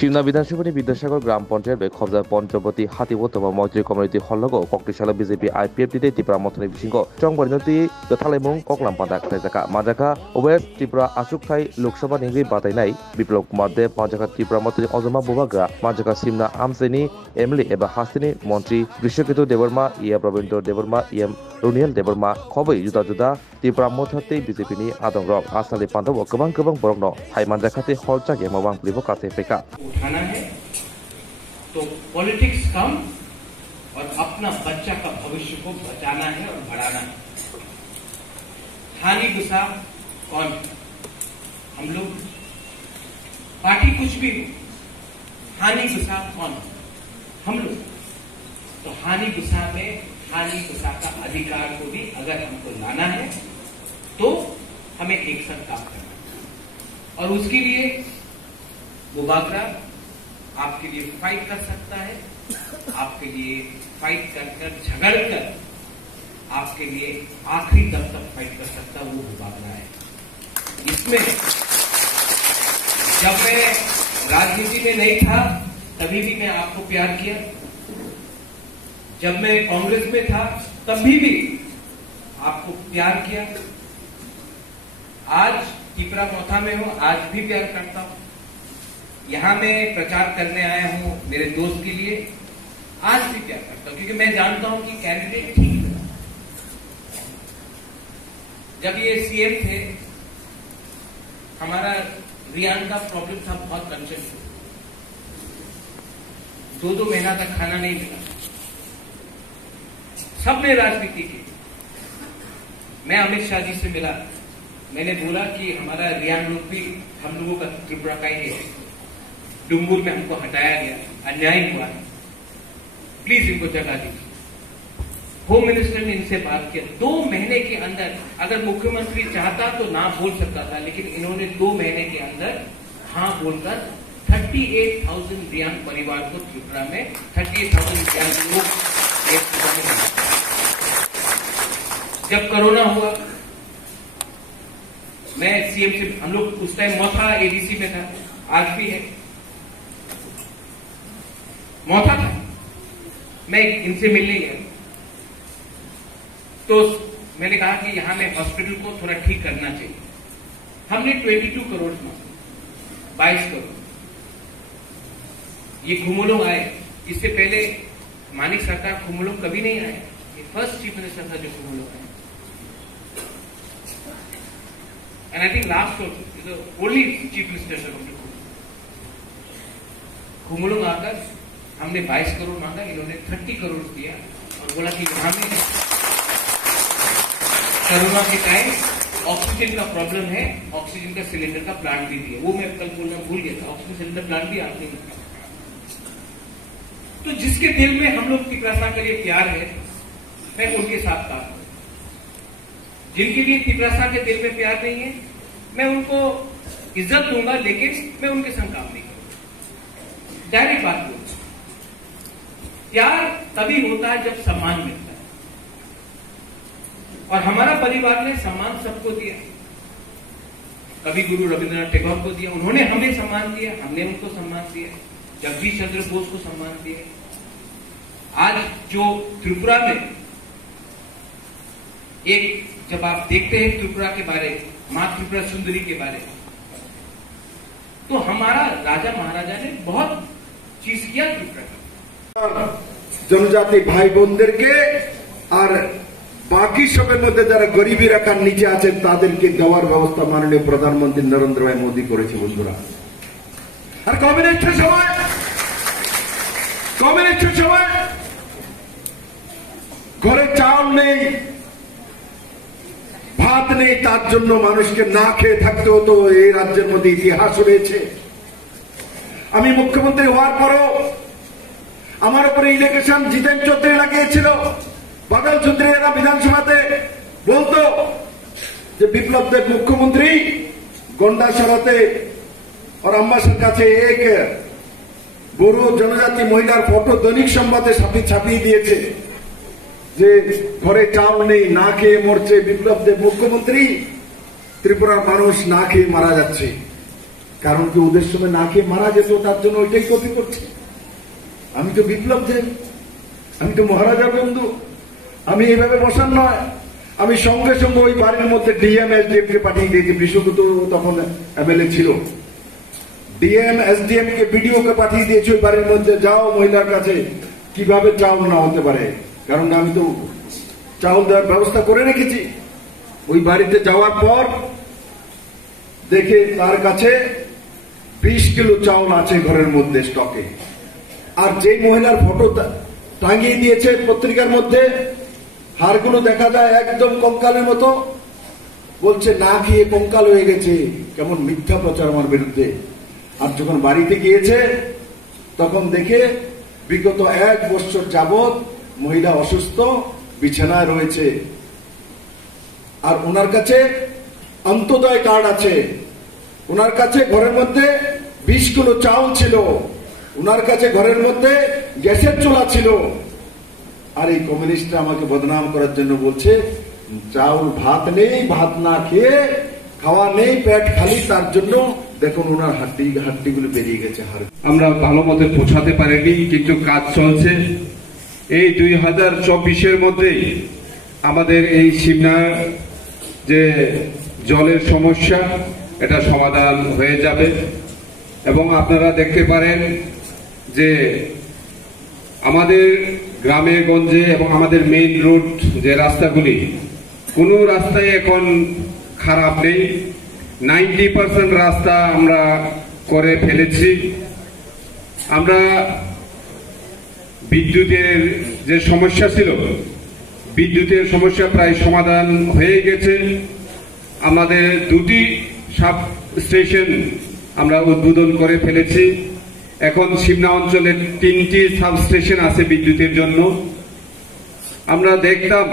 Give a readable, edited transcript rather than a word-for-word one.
শিবনা বিধানসভাनि বিদ্যাসাগর গ্রাম পঞ্চায়েত খবजा পঞ্চবती हातिबो तमा मजरी कमिउनिटी हलगो कक्टिशाला BJP IPF दिते त्रिपुरा मथनि बिसिंगो चंगबरिनति थालाइमुं ककलाम पादा खनायजाका माजाका वेस्ट त्रिपुरा आसुकथाइ लोकसभा निगि बादायनाय बिप्लब कुमार देव माजाका त्रिपुरा मथनि अजमा बुबाग्रा माजाका सिमना आमसेनि एमएलए एबा हास्तिनि मन्त्री विश्वकेतु देवर्मा इएम रविन्द्र देवर्मा इएम रुनियल देवर्मा खबै जुदा जुदा त्रिपुरा मथाते बीजेपीनि आदंरक आसालि पान्डव गोबां गोबां बरकनो हाइ मानजाखाते हल जागे माबां प्लिबो कासे फेका उठाना है तो पॉलिटिक्स कम और अपना बच्चा का भविष्य को बचाना है और बढ़ाना है। हानि गुस्सा कौन? हम लोग। पार्टी कुछ भी हो, हानि गुस्सा कौन? हम लोग। तो हानि गुस्सा में हानि गुस्सा का अधिकार को भी अगर हमको लाना है तो हमें एक साथ काम करना है और उसके लिए बुबागरा आपके लिए फाइट कर सकता है, आपके लिए फाइट कर झगड़ कर आपके लिए आखिरी दम तक फाइट कर सकता है, वो बुबागरा है। इसमें जब मैं राजनीति में नहीं था तभी भी मैं आपको प्यार किया, जब मैं कांग्रेस में था तभी भी आपको प्यार किया, आज त्रिपुरा मोथा में हूं आज भी प्यार करता हूं। यहां मैं प्रचार करने आया हूं मेरे दोस्त के लिए, आज भी प्यार करता हूं क्योंकि मैं जानता हूं कि कैंडिडेट ठीक है। जब ये सीएम थे हमारा रियान का प्रॉब्लम था, बहुत कंसर्न था, 2-2 महीना तक खाना नहीं मिला, सबने राजनीति की। मैं अमित शाह जी से मिला, मैंने बोला कि हमारा रियान लोग भी हम लोगों का त्रिपुरा का ही है, डुंगूर में हमको हटाया गया, अन्याय हुआ है, प्लीज इनको जगा दीजिए। होम मिनिस्टर ने इनसे बात किया, 2 महीने के अंदर, अगर मुख्यमंत्री चाहता तो ना बोल सकता था, लेकिन इन्होंने 2 महीने के अंदर हाँ बोलकर 38,000 रियान परिवार को त्रिपुरा में 38,000 रियान लोग। जब कोरोना हुआ मैं सीएम से, हम लोग उस टाइम मोथा एडीसी में था, आज भी है, मोथा था, मैं इनसे मिलने गया तो मैंने कहा कि यहां में हॉस्पिटल को थोड़ा ठीक करना चाहिए। हमने 22 करोड़ मांगा, 22 करोड़। ये खुमुलों आए, इससे पहले मानिक सरकार खुमुलों कभी नहीं आए, ये फर्स्ट चीफ मिनिस्टर था जो खुमुलों आए। And I think last is the only chief minister of the खुमुलों आकर हमने 22 करोड़ मांगा, इन्होंने 30 करोड़ दिया और बोला कि हमें कोरोना के टाइम ऑक्सीजन का प्रॉब्लम है, ऑक्सीजन का सिलेंडर का प्लांट भी दिया। वो मैं कल बोलना भूल गया था, ऑक्सीजन सिलेंडर प्लांट भी आपने नहीं। तो जिसके दिल में हम लोग त्रिपुरा के लिए प्यार है, मैं उनके साथ काम करूं। जिनके लिए त्रिपुरा के दिल में प्यार नहीं है, मैं उनको इज्जत दूंगा, लेकिन मैं उनके संग काम नहीं करूंगा। डायरेक्ट बात बोलूं, प्यार तभी होता है जब सम्मान मिलता है, और हमारा परिवार ने सम्मान सबको दिया। कवि गुरु रविन्द्रनाथ टैगोर को दिया, उन्होंने हमें सम्मान दिया, हमने उनको सम्मान दिया, जगदीश चंद्र बोस को सम्मान दिया। आज जो त्रिपुरा में एक, जब आप देखते हैं त्रिपुरा के बारे, मां त्रिपुरा सुंदरी के बारे, तो हमारा राजा महाराजा ने बहुत चीज किया त्रिपुरा का। जनजाति भाई बोनदेर के और बाकी सबेर मध्य যারা গরিবী রেখার নিচে আছেন তাদেরকে দেওয়ার ব্যবস্থা মাননীয় প্রধানমন্ত্রী নরেন্দ্র ভাই মোদী করেছে বন্ধুরা। আর কমিউনিস্টের সময় ঘরে চাল নেই, ভাত নেই, তার জন্য মানুষকে না খেয়ে থাকতে হতো। এই রাজ্যের মধ্যে ইতিহাস রয়েছে। আমি মুখ্যমন্ত্রী হওয়ার পরও আমার উপরে ইলেকশন জিতেন চৌধুরী লাগিয়েছিল। বাদল চৌধুরী এরা বিধানসভাতে বলতো যে বিপ্লব দেব মুখ্যমন্ত্রী গন্ডা সরাতে और अम्बासर কাছে এক বুড়ো জনজাতি মহিলার ফটো দৈনিক সংবাদে ছাপিয়ে দিয়েছে যে ঘরে চাল নেই, না খেয়ে মরছে বিপ্লব দেব মুখ্যমন্ত্রী, ত্রিপুরার মানুষ না খেয়ে মারা যাচ্ছে। কারণ কি ওদের সময় না খেয়ে মারা যেত, তার জন্য ওইটাই কপি করছে। আমি তো বিপ্লব দেব, আমি তো মহারাজার বন্ধু, আমি এইভাবে বসার নয়। আমি সঙ্গে সঙ্গে ওই বাড়ির মধ্যে ডিএম এসডিএম কে পাঠিয়ে দিয়েছি। বিশ্বকুত তখন এমএলএ ছিল। ডিএম এসডিএম কে বিডিও কে পাঠিয়ে দিয়েছি ওই বাড়ির মধ্যে, যাও মহিলার কাছে কিভাবে চাউল না হতে পারে, কারণ আমি তো চাউল দেওয়ার ব্যবস্থা করে রেখেছি। ওই বাড়িতে যাওয়ার পর দেখে তার কাছে 20 কিলো চাউল আছে ঘরের মধ্যে স্টকে। আর যে মহিলার ফটো টাঙিয়ে দিয়েছে পত্রিকার মধ্যে, হাড়গুলো দেখা যায় একদম কঙ্কালের মতো, বলছে না খেয়ে কঙ্কাল হয়ে গেছে। কেমন মিথ্যা প্রচার আমার বিরুদ্ধে। আর যখন বাড়িতে গিয়েছে তখন দেখে বিগত 1 বছর যাবৎ মহিলা অসুস্থ, বিছানায় রয়েছে। আর ওনার কাছে অন্তোদয় কার্ড আছে, ওনার কাছে ঘরের মধ্যে 20 কিলো চাউল ছিল, ওনার কাছে ঘরের মধ্যে গ্যাসের চুলা ছিল। আর এই কমিউনিস্টরা আমাকে বদনাম করার জন্য বলছে চাউল ভাত নেই, ভাত না খেয়ে খাওয়া নেই, পেট খালি, তার জন্য দেখুন ওনার হাড্ডিগুলো বেরিয়ে গেছে। আমরা ভালো মতো পৌঁছাতে পারিনি, কিন্তু কাজ চলছে। এই 2024-এর মধ্যেই আমাদের এই সিমনা যে জলের সমস্যা, এটা সমাধান হয়ে যাবে। এবং আপনারা দেখতে পারেন যে আমাদের গ্রামে গঞ্জে এবং আমাদের মেইন রোড যে রাস্তাগুলি, কোনো রাস্তায় এখন খারাপ নেই। 90% রাস্তা আমরা করে ফেলেছি। আমরা বিদ্যুতের যে সমস্যা ছিল, বিদ্যুতের সমস্যা প্রায় সমাধান হয়ে গেছে। আমাদের 2টি সাব স্টেশন আমরা উদ্বোধন করে ফেলেছি। এখন সিমনা অঞ্চলে 3টি সাব স্টেশন আছে বিদ্যুতের জন্য। আমরা দেখতাম